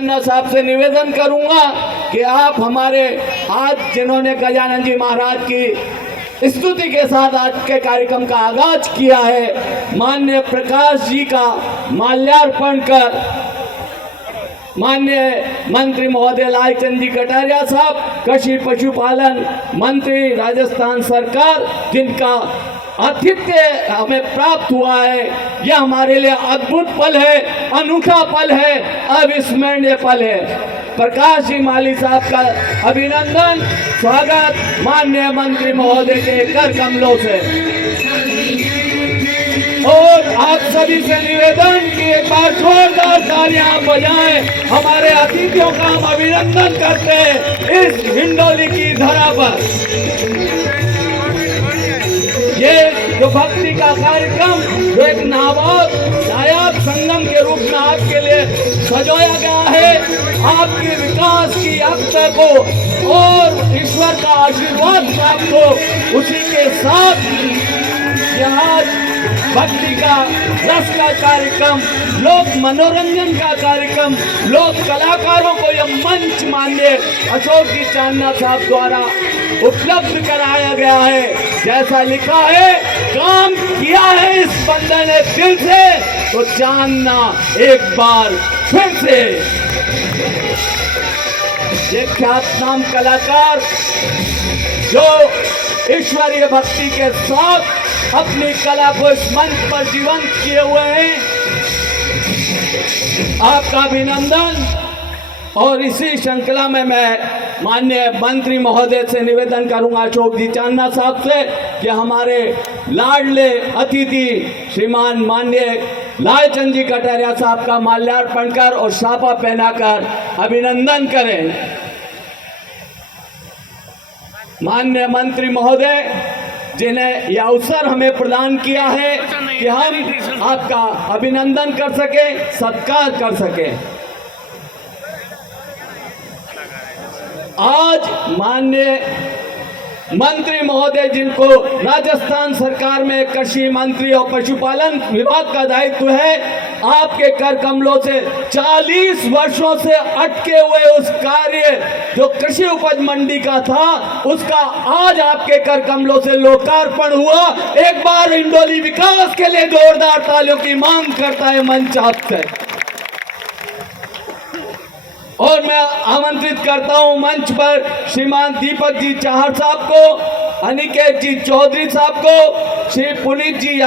चांदना साहब से निवेदन करूंगा कि आप हमारे आज जिन्होंने गजानन जी महाराज की स्तुति के साथ आज के कार्यक्रम का आगाज किया है, माननीय प्रकाश जी का माल्यार्पण कर माननीय मंत्री महोदय लालचंद जी कटारिया साहब, कृषि पशुपालन मंत्री राजस्थान सरकार, जिनका आतिथ्य हमें प्राप्त हुआ है, यह हमारे लिए अद्भुत पल है, अनूठा पल है, अविस्मरणीय पल है। प्रकाश जी माली साहब का अभिनंदन, स्वागत माननीय मंत्री महोदय के कर कमलों से। और आप सभी से निवेदन कि एक बार जोरदार तालियां बजाएं, हमारे अतिथियों का हम अभिनंदन करते हैं इस हिंडोली की धरा पर। ये जो भक्ति का कार्यक्रम जो एक नायाब संगम के रूप में आपके लिए सजाया गया है, आपके विकास की यात्रा को और ईश्वर का आशीर्वाद प्राप्त हो, उसी के साथ यहाँ भक्ति का रस का कार्यक्रम, लोक मनोरंजन का कार्यक्रम, लोक कलाकारों को यह मंच माननीय अशोक जी चांदना साहब द्वारा उपलब्ध कराया गया है। जैसा लिखा है, काम किया है इस बंदे ने दिल से, तो चांदना एक बार फिर से। ये ख्यातनाम कलाकार जो ईश्वरीय भक्ति के साथ अपनी कला को इस मंच पर जीवंत किए हुए हैं, आपका अभिनंदन। और इसी श्रृंखला में मैं माननीय मंत्री महोदय से निवेदन करूंगा, अशोक जी चांदना साहब से, कि हमारे लाडले अतिथि श्रीमान माननीय लालचंद जी कटारिया साहब का माल्यार्पण कर और साफा पहनाकर अभिनंदन करें। माननीय मंत्री महोदय जिन्हें यह अवसर हमें प्रदान किया है कि हम आपका अभिनंदन कर सकें, सत्कार कर सकें। आज माननीय मंत्री महोदय, जिनको राजस्थान सरकार में कृषि मंत्री और पशुपालन विभाग का दायित्व है, आपके कर कमलों से 40 वर्षों से अटके हुए उस कार्य जो कृषि उपज मंडी का था, उसका आज आपके कर कमलों से लोकार्पण हुआ। एक बार हिंडोली विकास के लिए जोरदार तालियों की मांग करता है मंच आपसे। और मैं आमंत्रित करता हूं मंच पर श्रीमान दीपक जी चाहर साहब को, अनिकेत जी चौधरी साहब को, श्री पुनीत जी